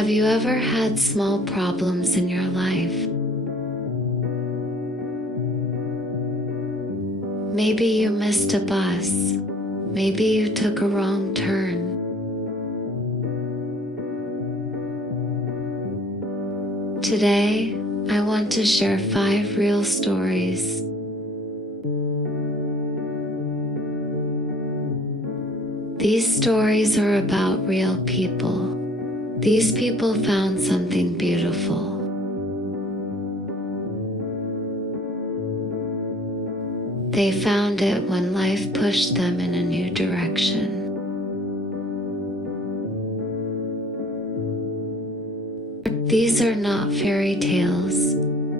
Have you ever had small problems in your life? Maybe you missed a bus. Maybe you took a wrong turn. Today, I want to share 5 real stories. These stories are about real people. These people found something beautiful. They found it when life pushed them in a new direction. These are not fairy tales.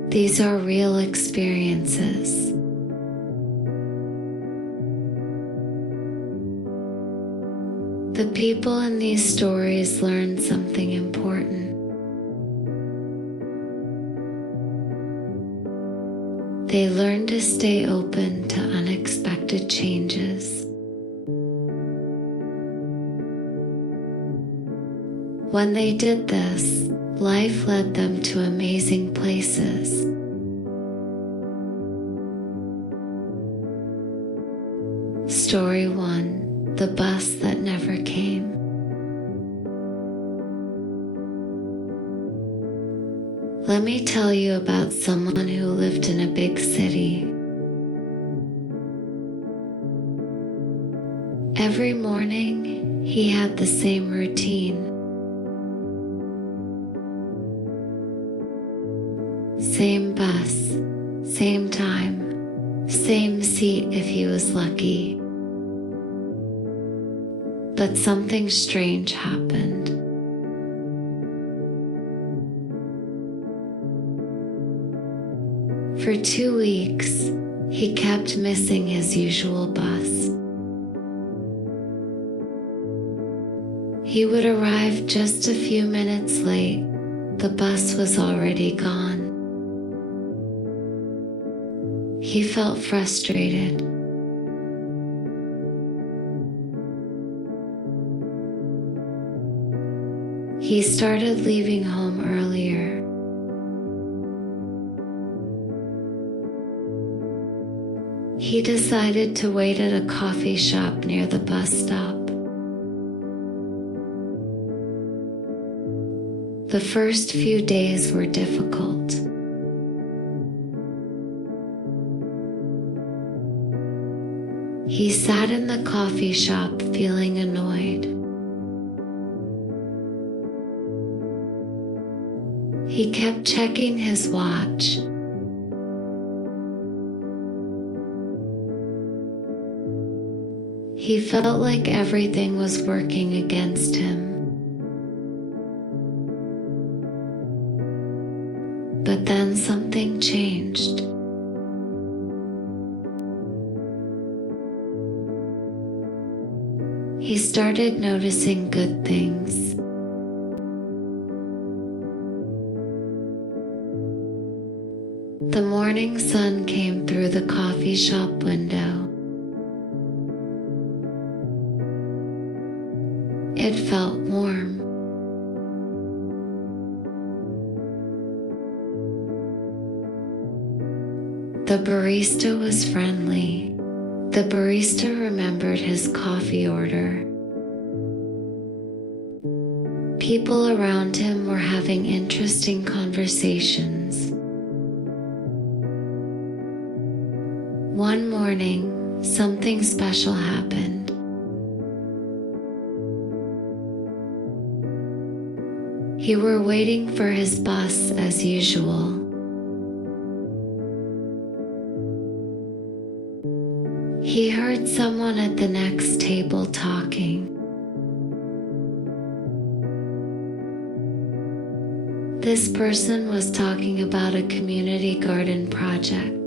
These are real experiences. The people in these stories learned something important. They learned to stay open to unexpected changes. When they did this, life led them to amazing places. Story 1. The bus that never came. Let me tell you about someone who lived in a big city. Every morning, he had the same routine. Same bus, same time, same seat if he was lucky. But something strange happened. For 2 weeks, he kept missing his usual bus. He would arrive just a few minutes late. The bus was already gone. He felt frustrated. He started leaving home earlier. He decided to wait at a coffee shop near the bus stop. The first few days were difficult. He sat in the coffee shop feeling annoyed. He kept checking his watch. He felt like everything was working against him. But then something changed. He started noticing good things. The morning sun came through the coffee shop window. It felt warm. The barista was friendly. The barista remembered his coffee order. People around him were having interesting conversations. One morning, something special happened. He were waiting for his bus as usual. He heard someone at the next table talking. This person was talking about a community garden project.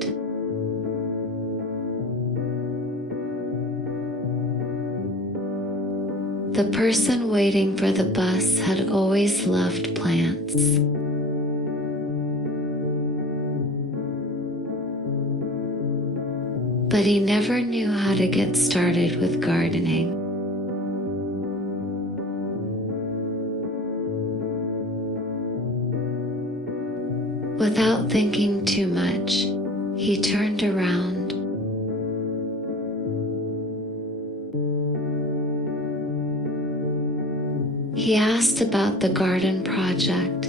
The person waiting for the bus had always loved plants. But he never knew how to get started with gardening. Without thinking too much, he turned around. He asked about the garden project.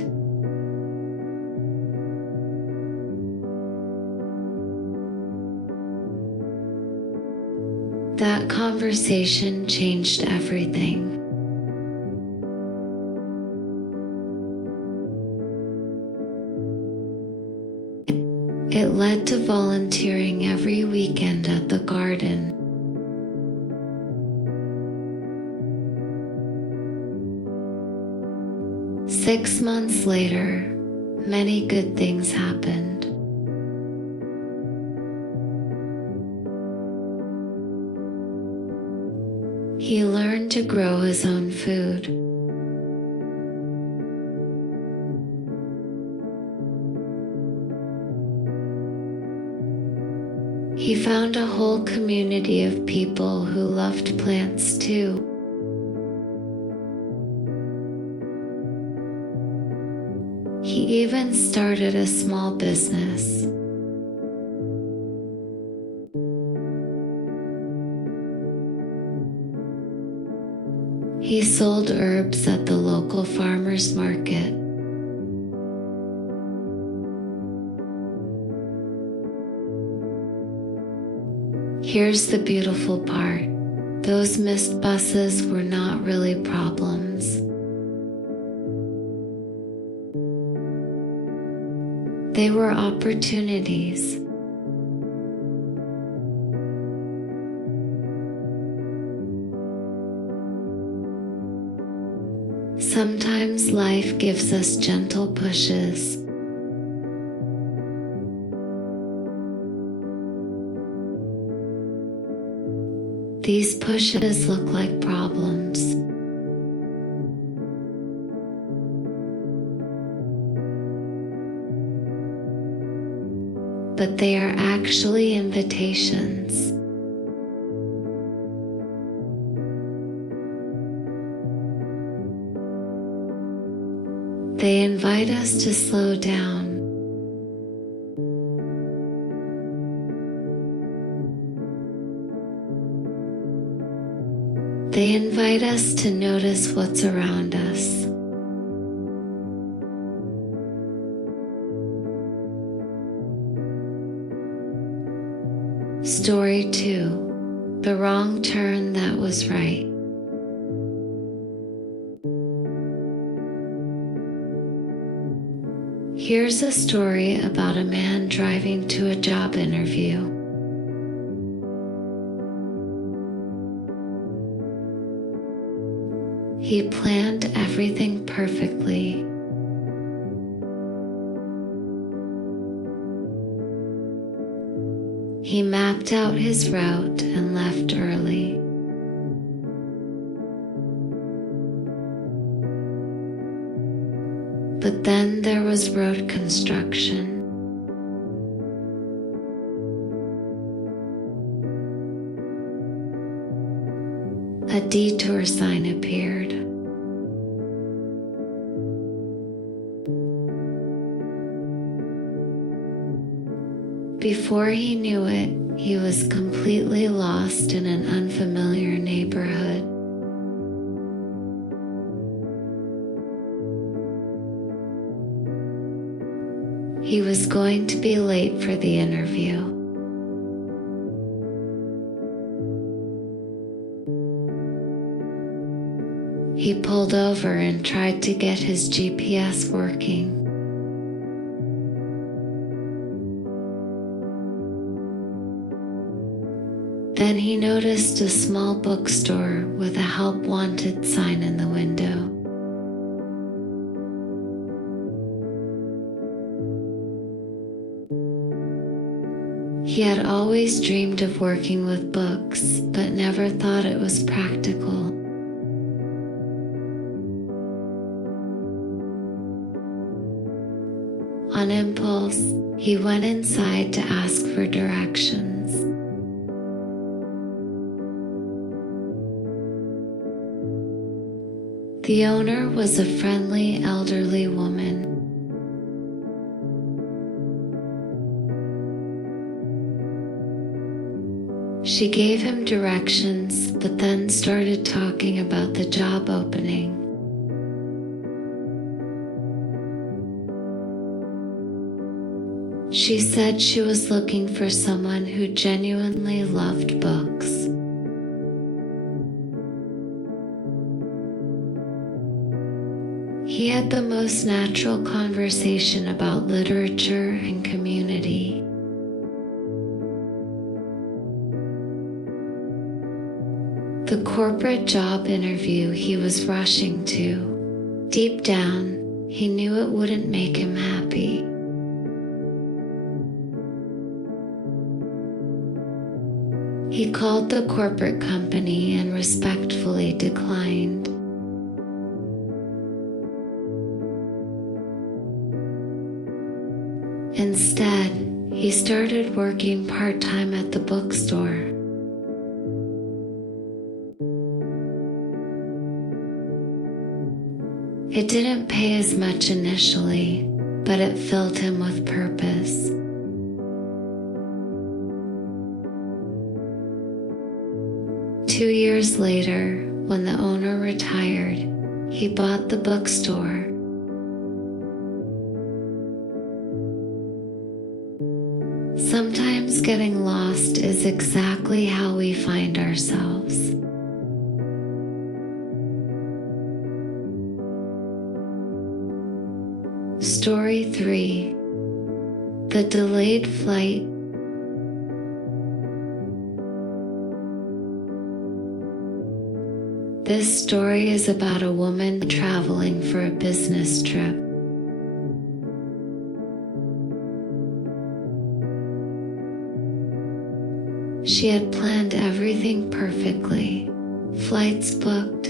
That conversation changed everything. It led to volunteering every weekend at the garden. Six months later, many good things happened. He learned to grow his own food. He found a whole community of people who loved plants too. He even started a small business. He sold herbs at the local farmers market. Here's the beautiful part. Those missed buses were not really problems. They were opportunities. Sometimes life gives us gentle pushes. These pushes look like problems. But they are actually invitations. They invite us to slow down. They invite us to notice what's around us. Story 2. The wrong turn that was right. Here's a story about a man driving to a job interview. He planned everything perfectly. He mapped out his route and left early. But then there was road construction. A detour sign appeared. Before he knew it, he was completely lost in an unfamiliar neighborhood. He was going to be late for the interview. He pulled over and tried to get his GPS working. Then he noticed a small bookstore with a help wanted sign in the window. He had always dreamed of working with books, but never thought it was practical. On impulse, he went inside to ask for directions. The owner was a friendly elderly woman. She gave him directions, but then started talking about the job opening. She said she was looking for someone who genuinely loved books. He had the most natural conversation about literature and community. The corporate job interview he was rushing to, deep down, he knew it wouldn't make him happy. He called the corporate company and respectfully declined. Instead, he started working part-time at the bookstore. It didn't pay as much initially, but it filled him with purpose. Two years later, when the owner retired, he bought the bookstore. Sometimes getting lost is exactly how we find ourselves. Story 3: The Delayed Flight. This story is about a woman traveling for a business trip. She had planned everything perfectly: flights booked,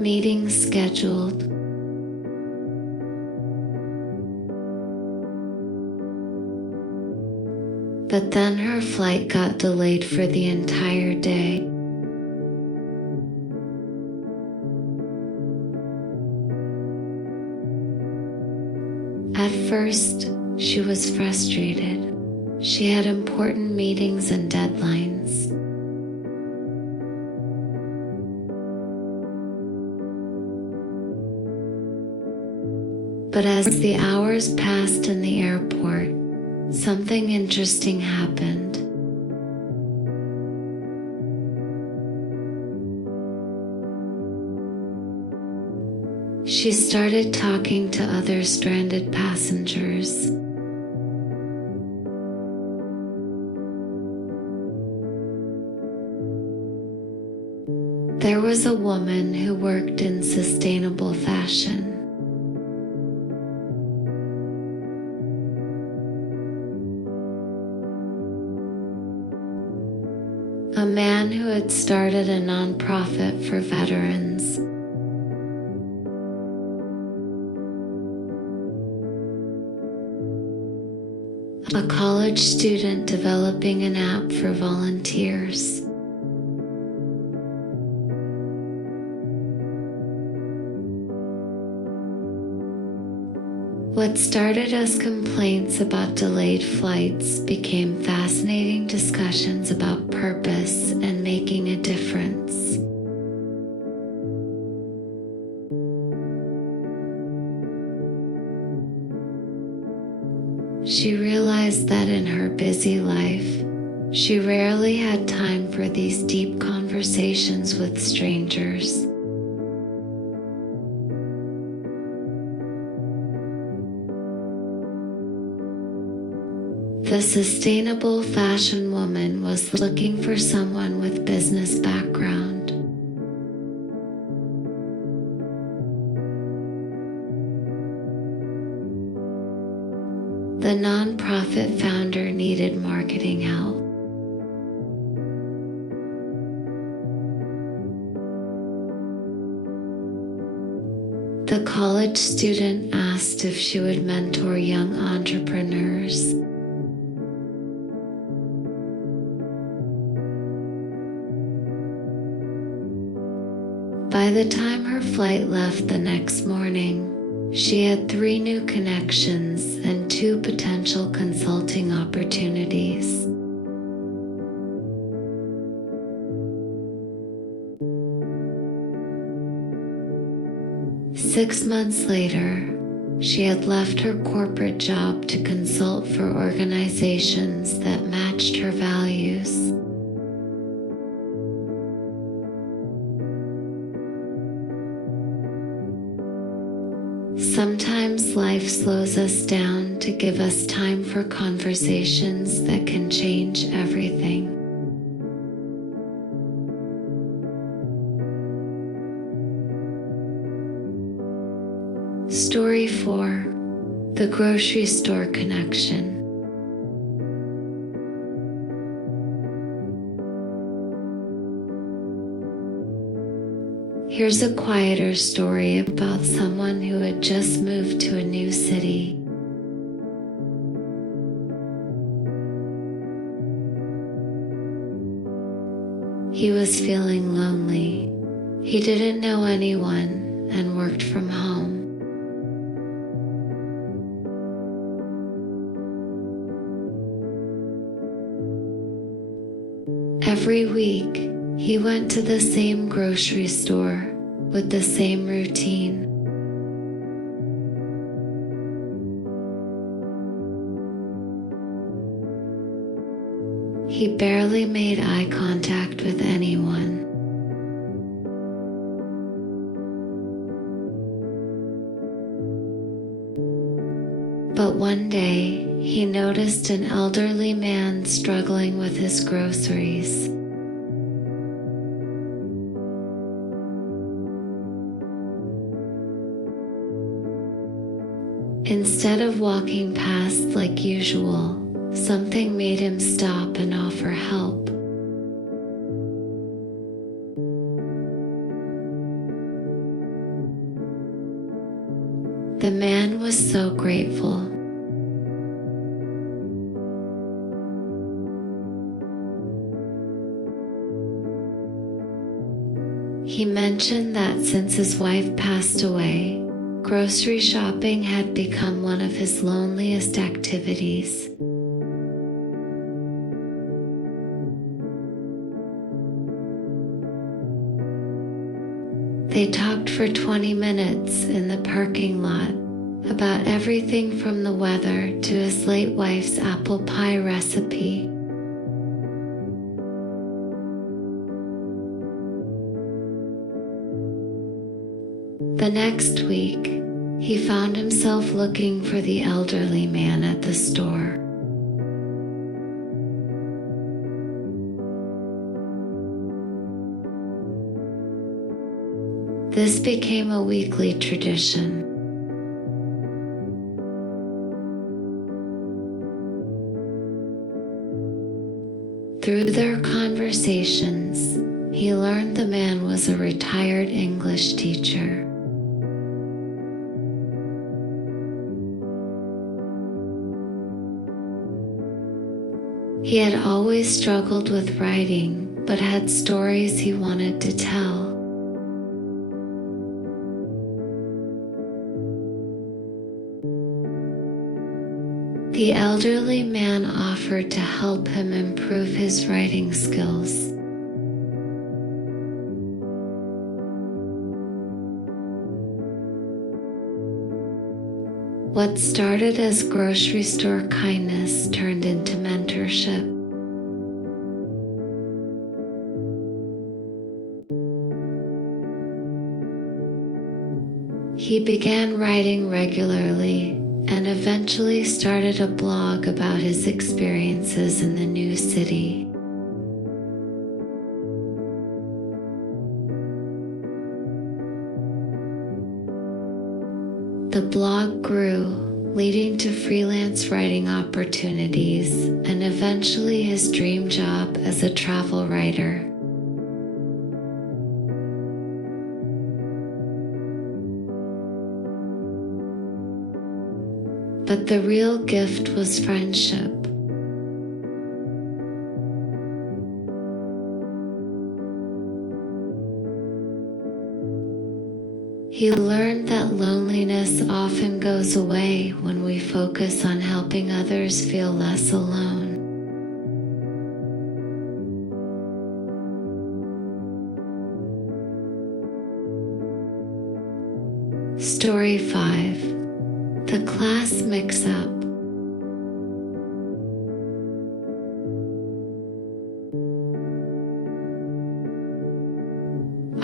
meetings scheduled. But then her flight got delayed for the entire day. At first, she was frustrated. She had important meetings and deadlines. But as the hours passed in the airport, something interesting happened. She started talking to other stranded passengers. There was a woman who worked in sustainable fashion. A man who had started a nonprofit for veterans. A college student developing an app for volunteers. What started as complaints about delayed flights became fascinating discussions about purpose and making a difference. She realized that in her busy life, she rarely had time for these deep conversations with strangers. The sustainable fashion woman was looking for someone with business background. The nonprofit founder needed marketing help. The college student asked if she would mentor young entrepreneurs. By the time her flight left the next morning, she had 3 new connections and 2 potential consulting opportunities. 6 months later, she had left her corporate job to consult for organizations that matched her values. Sometimes life slows us down to give us time for conversations that can change everything. Story 4: The Grocery Store Connection. Here's a quieter story about someone who had just moved to a new city. He was feeling lonely. He didn't know anyone and worked from home. Every week, he went to the same grocery store with the same routine. He barely made eye contact with anyone. But one day, he noticed an elderly man struggling with his groceries. Instead of walking past like usual, something made him stop and offer help. The man was so grateful. He mentioned that since his wife passed away, grocery shopping had become one of his loneliest activities. They talked for 20 minutes in the parking lot about everything from the weather to his late wife's apple pie recipe. The next week, he found himself looking for the elderly man at the store. This became a weekly tradition. Through their conversations, he learned the man was a retired English teacher. He had always struggled with writing, but had stories he wanted to tell. The elderly man offered to help him improve his writing skills. What started as grocery store kindness turned into mentorship. He began writing regularly and eventually started a blog about his experiences in the new city. The blog grew, leading to freelance writing opportunities and eventually his dream job as a travel writer. But the real gift was friendship. He learned that loneliness often goes away when we focus on helping others feel less alone. Story 5. The Class Mix-Up.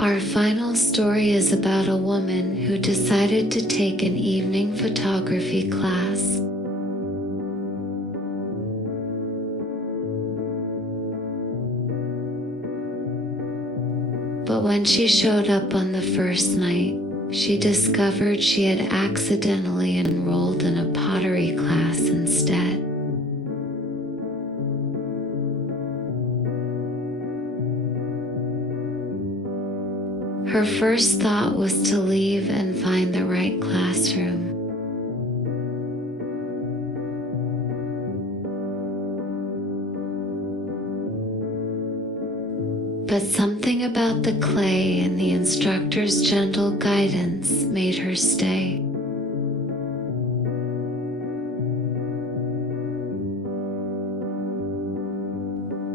Our final story is about a woman who decided to take an evening photography class. But when she showed up on the first night, she discovered she had accidentally enrolled in a pottery class instead. Her first thought was to leave and find the right classroom. But something about the clay and the instructor's gentle guidance made her stay.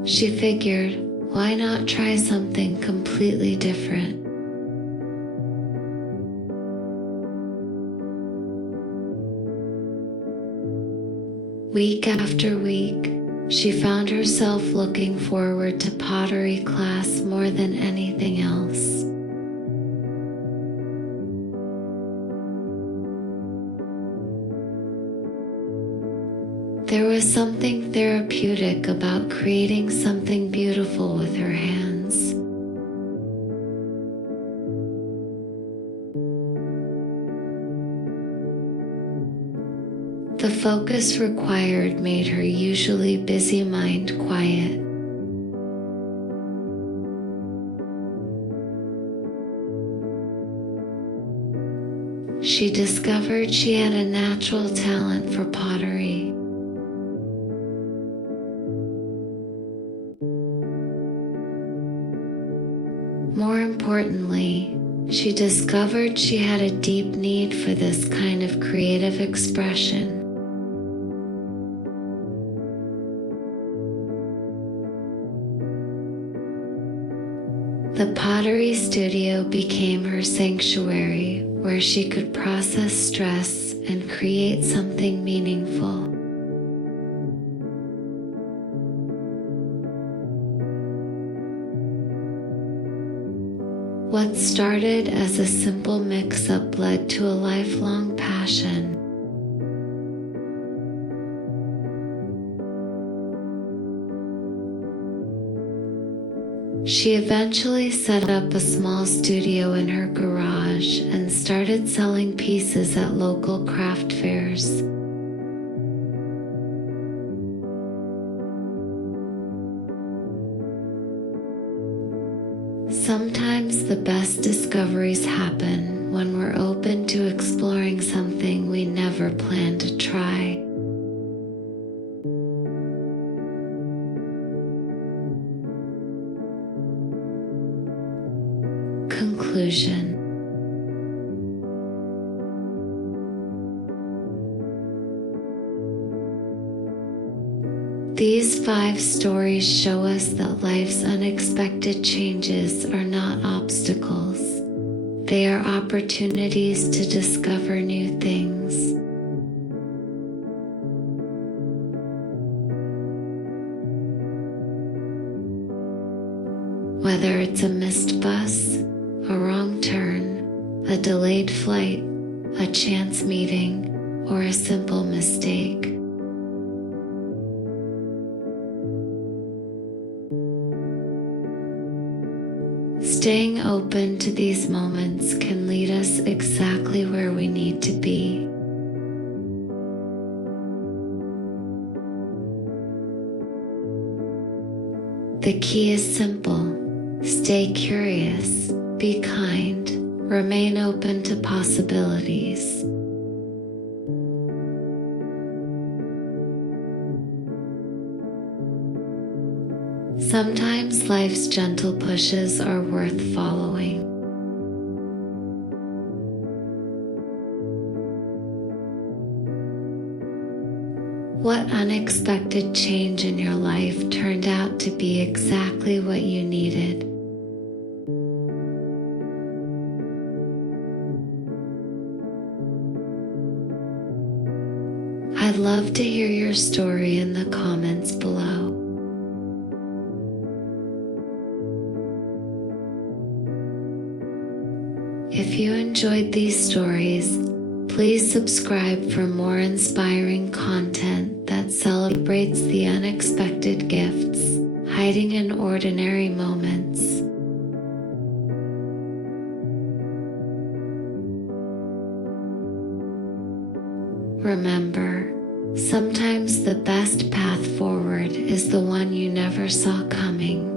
She figured, why not try something completely different? Week after week, she found herself looking forward to pottery class more than anything else. There was something therapeutic about creating something beautiful with her hands. The focus required made her usually busy mind quiet. She discovered she had a natural talent for pottery. More importantly, she discovered she had a deep need for this kind of creative expression. The pottery studio became her sanctuary where she could process stress and create something meaningful. What started as a simple mix-up led to a lifelong passion. She eventually set up a small studio in her garage and started selling pieces at local craft fairs. Sometimes the best discoveries happen when we're open to exploring something we never planned to try. Conclusion. These 5 stories show us that life's unexpected changes are not obstacles. They are opportunities to discover new things. Whether it's a missed bus, a wrong turn, a delayed flight, a chance meeting, or a simple mistake. Staying open to these moments can lead us exactly where we need to be. The key is simple. Stay curious, be kind, remain open to possibilities. Sometimes life's gentle pushes are worth following. What unexpected change in your life turned out to be exactly what you needed? I'd love to hear your story in the comments below. If you enjoyed these stories, please subscribe for more inspiring content that celebrates the unexpected gifts hiding in ordinary moments. Remember, sometimes the best path forward is the one you never saw coming.